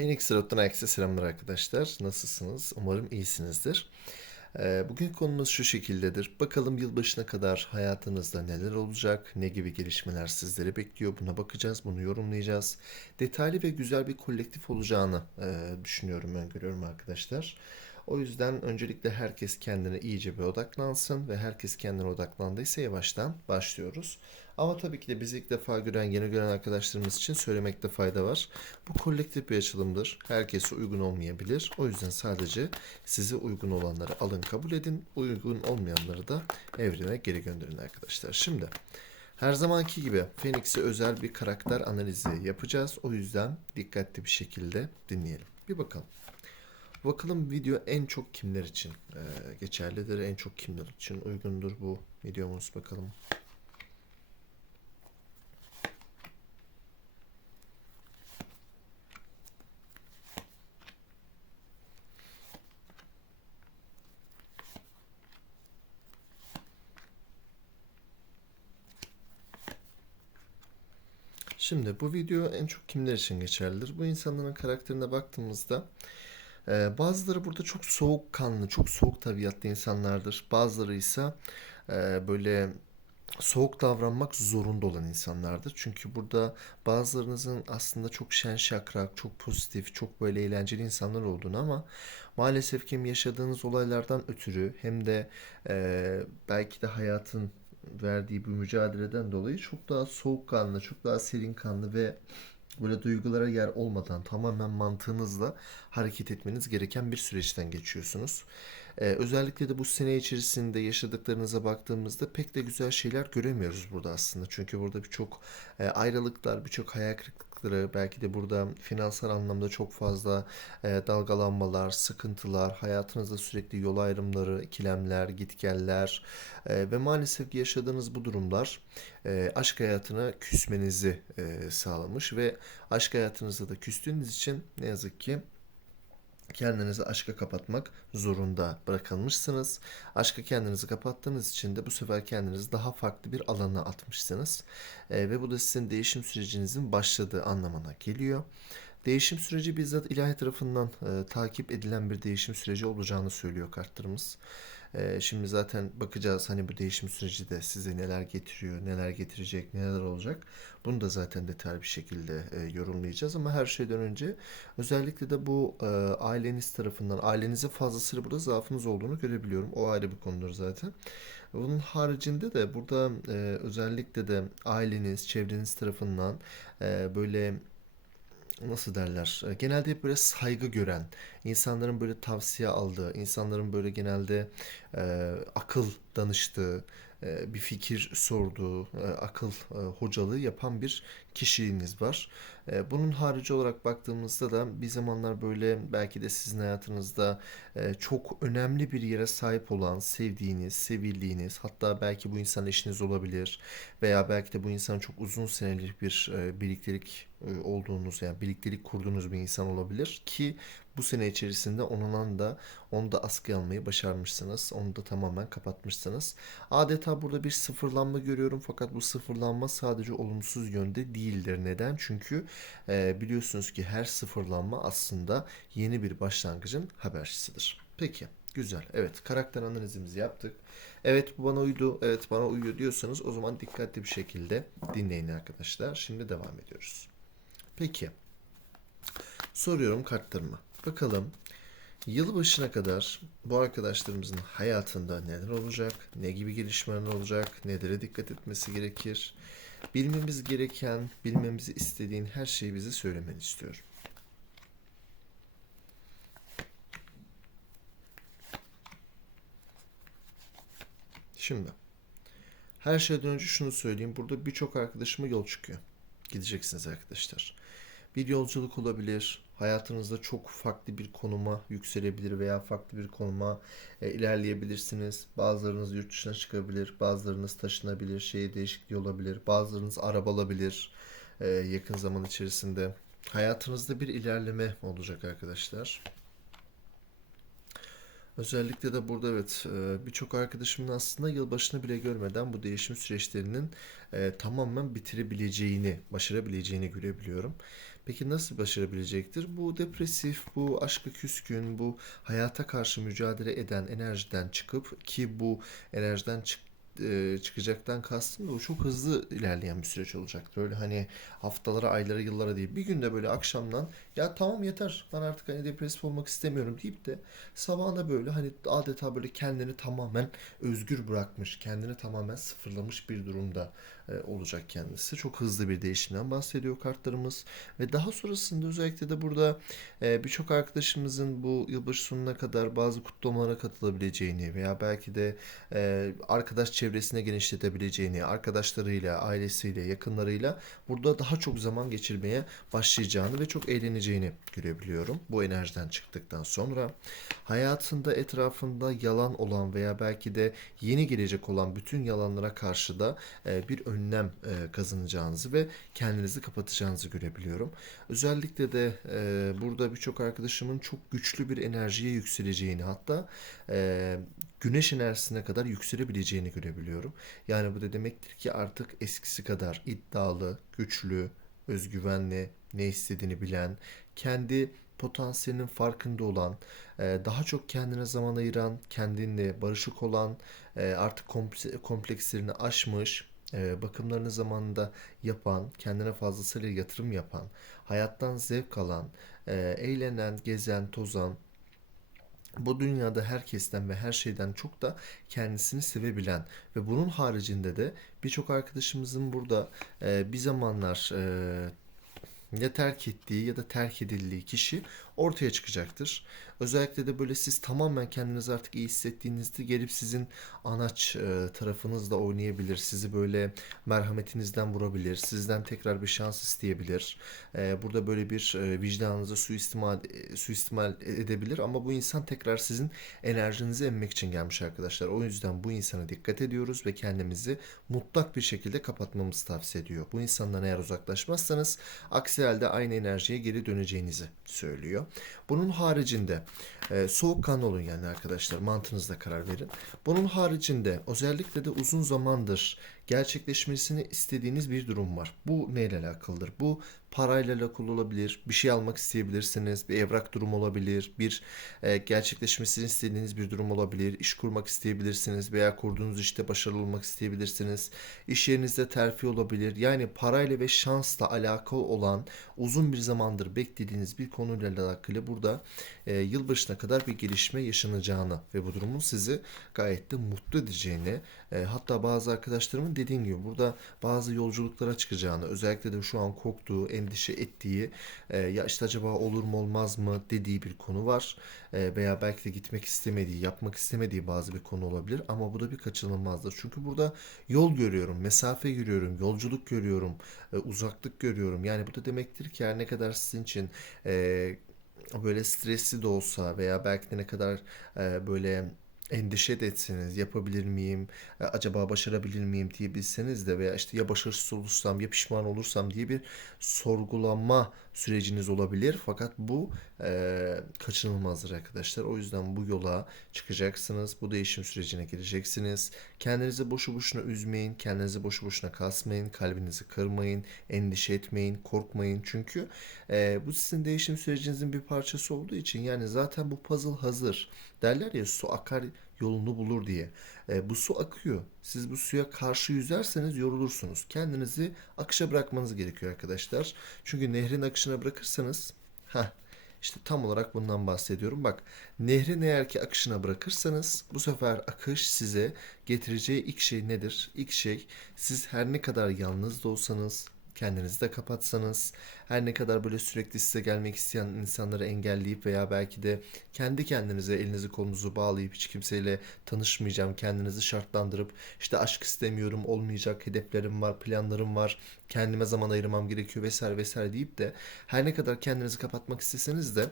Phoenix Road'dan herkese selamlar arkadaşlar. Nasılsınız? Umarım iyisinizdir. Ee, Bugün konumuz şu şekildedir. Bakalım yılbaşına kadar hayatınızda neler olacak, ne gibi gelişmeler sizleri bekliyor buna bakacağız, bunu yorumlayacağız. Detaylı ve güzel bir kolektif olacağını e, düşünüyorum, öngörüyorum arkadaşlar. O yüzden öncelikle herkes kendine iyice bir odaklansın ve herkes kendine odaklandıysa yavaştan başlıyoruz. Ama tabii ki de bizi ilk defa gören, yeni gören arkadaşlarımız için söylemekte fayda var. Bu kolektif bir açılımdır. Herkese uygun olmayabilir. O yüzden sadece size uygun olanları alın kabul edin. Uygun olmayanları da evrene geri gönderin arkadaşlar. Şimdi her zamanki gibi Phoenix'e özel bir karakter analizi yapacağız. O yüzden dikkatli bir şekilde dinleyelim. Bir bakalım. Bakalım video en çok kimler için e, geçerlidir, en çok kimler için uygundur bu videomuz bakalım. Şimdi bu video en çok kimler için geçerlidir? Bu insanların karakterine baktığımızda e, bazıları burada çok soğukkanlı, çok soğuk tabiatlı insanlardır. Bazıları ise e, böyle soğuk davranmak zorunda olan insanlardır. Çünkü burada bazılarınızın aslında çok şen şakrak, çok pozitif, çok böyle eğlenceli insanlar olduğunu ama maalesef ki yaşadığınız olaylardan ötürü hem de e, belki de hayatın verdiği bu mücadeleden dolayı çok daha soğukkanlı, çok daha serin kanlı ve böyle duygulara yer olmadan tamamen mantığınızla hareket etmeniz gereken bir süreçten geçiyorsunuz. Ee, özellikle de bu sene içerisinde yaşadıklarınıza baktığımızda pek de güzel şeyler göremiyoruz burada aslında. Çünkü burada birçok e, ayrılıklar, birçok hayal kırıklıkları, belki de burada finansal anlamda çok fazla e, dalgalanmalar, sıkıntılar, hayatınızda sürekli yol ayrımları, ikilemler, gitgeller e, ve maalesef yaşadığınız bu durumlar e, aşk hayatına küsmenizi e, sağlamış ve aşk hayatınızda da küstüğünüz için ne yazık ki kendinizi aşka kapatmak zorunda bırakılmışsınız. Aşka kendinizi kapattığınız için de bu sefer kendinizi daha farklı bir alana atmışsınız. E, ve bu da sizin değişim sürecinizin başladığı anlamına geliyor. Değişim süreci bizzat ilahi tarafından e, takip edilen bir değişim süreci olacağını söylüyor kartlarımız. E, şimdi zaten bakacağız hani bu değişim süreci de size neler getiriyor, neler getirecek, neler olacak. Bunu da zaten detaylı bir şekilde e, yorumlayacağız ama her şeyden önce özellikle de bu e, aileniz tarafından, ailenize fazlasıyla burada zaafınız olduğunu görebiliyorum. O ayrı bir konudur zaten. Bunun haricinde de burada e, özellikle de aileniz, çevreniz tarafından e, böyle nasıl derler? e, Genelde hep böyle saygı gören, insanların böyle tavsiye aldığı, insanların böyle genelde e, akıl danıştığı, e, bir fikir sorduğu, e, akıl e, hocalığı yapan bir kişiliğiniz var. E, bunun harici olarak baktığımızda da bir zamanlar böyle belki de sizin hayatınızda e, çok önemli bir yere sahip olan, sevdiğiniz, sevildiğiniz, hatta belki bu insan eşiniz olabilir veya belki de bu insan çok uzun senelik bir e, birliktelik e, olduğunuz yani birliktelik kurduğunuz bir insan olabilir ki bu sene içerisinde onunla da onu da askıya almayı başarmışsınız. Onu da tamamen kapatmışsınız. Adeta burada bir sıfırlanma görüyorum fakat bu sıfırlanma sadece olumsuz yönde değildir. Neden? Çünkü e, biliyorsunuz ki her sıfırlanma aslında yeni bir başlangıcın habercisidir. Peki. Güzel. Evet. Karakter analizimizi yaptık. Evet bu bana uydu. Evet bana uyuyor diyorsanız o zaman dikkatli bir şekilde dinleyin arkadaşlar. Şimdi devam ediyoruz. Peki. Soruyorum kartlarıma. Bakalım yılbaşına kadar bu arkadaşlarımızın hayatında neler olacak, ne gibi gelişmeler olacak, nelere dikkat etmesi gerekir. Bilmemiz gereken, bilmemizi istediğin her şeyi bize söylemeni istiyorum. Şimdi her şeyden önce şunu söyleyeyim. Burada birçok arkadaşıma yol çıkıyor. Gideceksiniz arkadaşlar. Bir yolculuk olabilir. Hayatınızda çok farklı bir konuma yükselebilir veya farklı bir konuma e, ilerleyebilirsiniz. Bazılarınız yurt dışına çıkabilir, bazılarınız taşınabilir, şehir değişikliği olabilir, bazılarınız araba alabilir e, yakın zaman içerisinde. Hayatınızda bir ilerleme olacak arkadaşlar. Özellikle de burada evet e, birçok arkadaşımın aslında yılbaşını bile görmeden bu değişim süreçlerinin e, tamamen bitirebileceğini, başarabileceğini görebiliyorum. Peki nasıl başarabilecektir? Bu depresif, bu aşkı küskün, bu hayata karşı mücadele eden enerjiden çıkıp ki bu enerjiden çık e, çıkacaktan kastım da o çok hızlı ilerleyen bir süreç olacaktır. Öyle hani haftalara, aylara, yıllara değil. Bir günde böyle akşamdan ya tamam yeter ben artık hani depresif olmak istemiyorum deyip de sabahına böyle hani adeta böyle kendini tamamen özgür bırakmış, kendini tamamen sıfırlamış bir durumda e, olacak kendisi. Çok hızlı bir değişimden bahsediyor kartlarımız ve daha sonrasında özellikle de burada e, birçok arkadaşımızın bu yılbaşı sonuna kadar bazı kutlamalara katılabileceğini veya belki de e, arkadaş çevresine genişletebileceğini, arkadaşlarıyla, ailesiyle, yakınlarıyla burada daha çok zaman geçirmeye başlayacağını ve çok eğleneceğini görebiliyorum bu enerjiden çıktıktan sonra. Hayatında etrafında yalan olan veya belki de yeni gelecek olan bütün yalanlara karşı da e, bir önlem e, kazanacağınızı ve kendinizi kapatacağınızı görebiliyorum. Özellikle de e, burada birçok arkadaşımın çok güçlü bir enerjiye yükseleceğini hatta güneş enerjisine kadar yükselebileceğini görebiliyorum. Yani bu da demektir ki artık eskisi kadar iddialı, güçlü, özgüvenli, ne istediğini bilen, kendi potansiyelinin farkında olan, e, daha çok kendine zaman ayıran, kendinle barışık olan, e, artık komple- komplekslerini aşmış, e, bakımlarını zamanında yapan, kendine fazlasıyla yatırım yapan, hayattan zevk alan, eğlenen, gezen, tozan, bu dünyada herkesten ve her şeyden çok da kendisini sevebilen ve bunun haricinde de birçok arkadaşımızın burada e, bir zamanlar e, ya terk ettiği ya da terk edildiği kişi ortaya çıkacaktır. Özellikle de böyle siz tamamen kendinizi artık iyi hissettiğinizde gelip sizin anaç e, tarafınızla oynayabilir. Sizi böyle merhametinizden vurabilir. Sizden tekrar bir şans isteyebilir. E, burada böyle bir e, vicdanınızı suistimal, e, suistimal edebilir ama bu insan tekrar sizin enerjinizi emmek için gelmiş arkadaşlar. O yüzden bu insana dikkat ediyoruz ve kendimizi mutlak bir şekilde kapatmamızı tavsiye ediyor. Bu insandan eğer uzaklaşmazsanız aksi halde aynı enerjiye geri döneceğinizi söylüyor. Bunun haricinde e, soğukkanlı olun yani arkadaşlar mantığınızda karar verin. Bunun haricinde özellikle de uzun zamandır gerçekleşmesini istediğiniz bir durum var. Bu neyle alakalıdır? Bu parayla alakalı olabilir, bir şey almak isteyebilirsiniz, bir evrak durum olabilir, bir e, gerçekleşmesini istediğiniz bir durum olabilir, iş kurmak isteyebilirsiniz veya kurduğunuz işte başarılı olmak isteyebilirsiniz, iş yerinizde terfi olabilir. Yani parayla ve şansla alakalı olan uzun bir zamandır beklediğiniz bir konuyla alakalı burada e, yılbaşına kadar bir gelişme yaşanacağını ve bu durumun sizi gayet de mutlu edeceğini, e, hatta bazı arkadaşlarımın dediğim gibi burada bazı yolculuklara çıkacağını, özellikle de şu an korktuğu, endişe ettiği, e, ya işte acaba olur mu olmaz mı dediği bir konu var. E, veya belki de gitmek istemediği, yapmak istemediği bazı bir konu olabilir ama bu da bir kaçınılmazdır. Çünkü burada yol görüyorum, mesafe görüyorum, yolculuk görüyorum, e, uzaklık görüyorum. Yani bu da demektir ki her ne kadar sizin için böyle stresli de olsa veya belki de ne kadar böyle endişe de etseniz yapabilir miyim, e, acaba başarabilir miyim diye bilseniz de veya işte ya başarısız olursam ya pişman olursam diye bir sorgulama süreciniz olabilir. Fakat bu e, kaçınılmazdır arkadaşlar. O yüzden bu yola çıkacaksınız. Bu değişim sürecine gireceksiniz. Kendinizi boşu boşuna üzmeyin. Kendinizi boşu boşuna kasmayın. Kalbinizi kırmayın. Endişe etmeyin. Korkmayın. Çünkü e, bu sizin değişim sürecinizin bir parçası olduğu için yani zaten bu puzzle hazır. Derler ya su akar yolunu bulur diye. E, bu su akıyor. Siz bu suya karşı yüzerseniz yorulursunuz. Kendinizi akışa bırakmanız gerekiyor arkadaşlar. Çünkü nehrin akışına bırakırsanız ha işte tam olarak bundan bahsediyorum. Bak nehrin eğer ki akışına bırakırsanız bu sefer akış size getireceği ilk şey nedir? İlk şey siz her ne kadar yalnız da olsanız kendinizi de kapatsanız, her ne kadar böyle sürekli size gelmek isteyen insanları engelleyip veya belki de kendi kendinize elinizi kolunuzu bağlayıp hiç kimseyle tanışmayacağım, kendinizi şartlandırıp işte aşk istemiyorum, olmayacak, hedeflerim var, planlarım var, kendime zaman ayırmam gerekiyor vesaire vesaire deyip de her ne kadar kendinizi kapatmak isteseniz de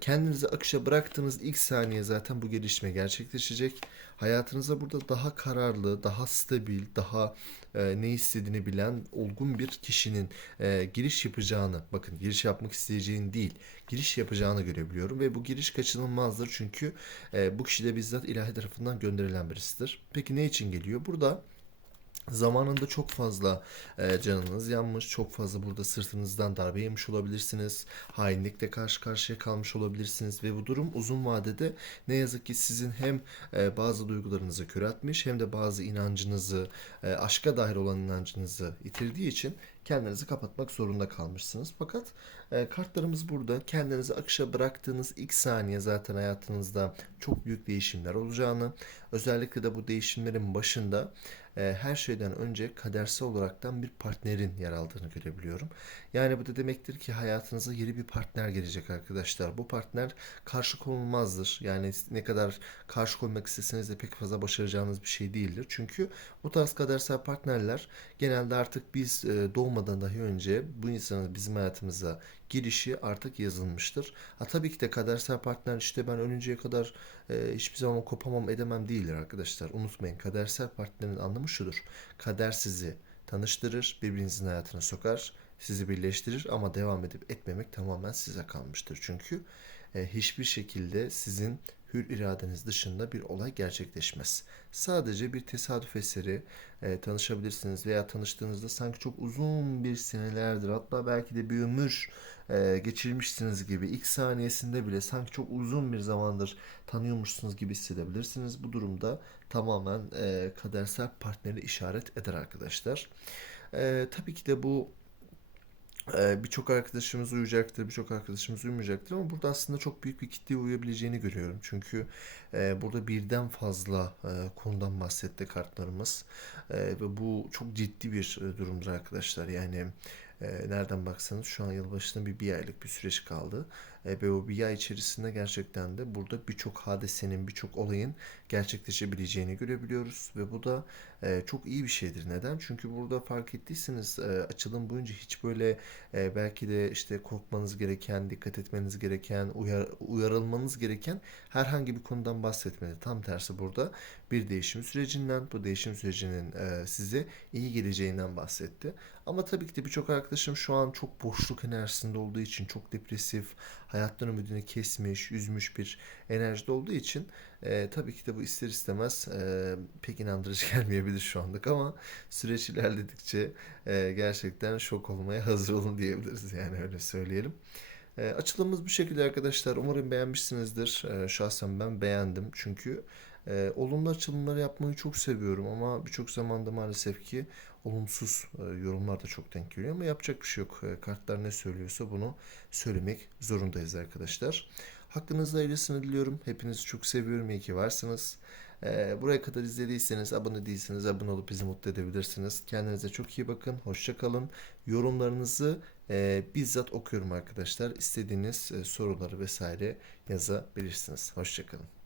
kendinizi akışa bıraktığınız ilk saniye zaten bu gelişme gerçekleşecek. Hayatınıza burada daha kararlı, daha stabil, daha e, ne istediğini bilen olgun bir kişinin e, giriş yapacağını, bakın giriş yapmak isteyeceğini değil, giriş yapacağını görebiliyorum ve bu giriş kaçınılmazdır çünkü e, bu kişi de bizzat ilahi tarafından gönderilen birisidir. Peki ne için geliyor? Burada Zamanında çok fazla e, canınız yanmış, çok fazla burada sırtınızdan darbe yemiş olabilirsiniz, hainlikle karşı karşıya kalmış olabilirsiniz ve bu durum uzun vadede ne yazık ki sizin hem e, bazı duygularınızı köreltmiş hem de bazı inancınızı, e, aşka dair olan inancınızı yitirdiği için kendinizi kapatmak zorunda kalmışsınız. Fakat e, kartlarımız burada. Kendinizi akışa bıraktığınız ilk saniye zaten hayatınızda çok büyük değişimler olacağını, özellikle de bu değişimlerin başında e, her şeyden önce kadersel olaraktan bir partnerin yer aldığını görebiliyorum. Yani bu da demektir ki hayatınıza yeni bir partner gelecek arkadaşlar. Bu partner karşı konulmazdır. Yani ne kadar karşı koymak isteseniz de pek fazla başaracağınız bir şey değildir. Çünkü bu tarz kadersel partnerler genelde artık biz e, doğmadan dahi önce bu insanın bizim hayatımıza girişi artık yazılmıştır. Ha tabii ki de kadersel partner işte ben ölünceye kadar e, hiçbir zaman kopamam edemem değildir arkadaşlar. Unutmayın kadersel partnerin anlamı şudur. Kader sizi tanıştırır, birbirinizin hayatına sokar, sizi birleştirir ama devam edip etmemek tamamen size kalmıştır. Çünkü e, hiçbir şekilde sizin hür iradeniz dışında bir olay gerçekleşmez. Sadece bir tesadüf eseri e, tanışabilirsiniz veya tanıştığınızda sanki çok uzun bir senelerdir hatta belki de bir ömür e, geçirmişsiniz gibi ilk saniyesinde bile sanki çok uzun bir zamandır tanıyormuşsunuz gibi hissedebilirsiniz. Bu durumda tamamen e, kadersel partneri işaret eder arkadaşlar. E, tabii ki de bu birçok arkadaşımız uyuyacaktır, birçok arkadaşımız uyumayacaktır ama burada aslında çok büyük bir kitleye uyabileceğini görüyorum. Çünkü e, burada birden fazla e, konudan bahsetti kartlarımız E, ve bu çok ciddi bir durumdur arkadaşlar. Yani nereden baksanız şu an yılbaşına bir, bir aylık bir süreç kaldı. E, ay içerisinde gerçekten de burada birçok hadisenin, birçok olayın gerçekleşebileceğini görebiliyoruz. Ve bu da e, çok iyi bir şeydir. Neden? Çünkü burada fark ettiyseniz e, açılım boyunca hiç böyle e, belki de işte korkmanız gereken, dikkat etmeniz gereken, uyar, uyarılmanız gereken herhangi bir konudan bahsetmedi. Tam tersi burada bir değişim sürecinden, bu değişim sürecinin e, size iyi geleceğinden bahsetti. Ama tabii ki de birçok arkadaşım şu an çok boşluk enerjisinde olduğu için çok depresif, hayattan ümidini kesmiş, üzmüş bir enerjide olduğu için e, tabii ki de bu ister istemez e, pek inandırıcı gelmeyebilir şu anlık ama süreç ilerledikçe e, gerçekten şok olmaya hazır olun diyebiliriz yani öyle söyleyelim. E, açılımımız bu şekilde arkadaşlar. Umarım beğenmişsinizdir. E, şahsen ben beğendim çünkü e, olumlu açılımlar yapmayı çok seviyorum ama birçok zamanda maalesef ki olumsuz e, yorumlar da çok denk geliyor ama yapacak bir şey yok. E, kartlar ne söylüyorsa bunu söylemek zorundayız arkadaşlar. Hakkınızda hayırlısını diliyorum. Hepinizi çok seviyorum. İyi ki varsınız. E, buraya kadar izlediyseniz, abone değilseniz abone olup bizi mutlu edebilirsiniz. Kendinize çok iyi bakın. Hoşça kalın. Yorumlarınızı bizzat okuyorum arkadaşlar. İstediğiniz soruları vesaire yazabilirsiniz. Hoşça kalın.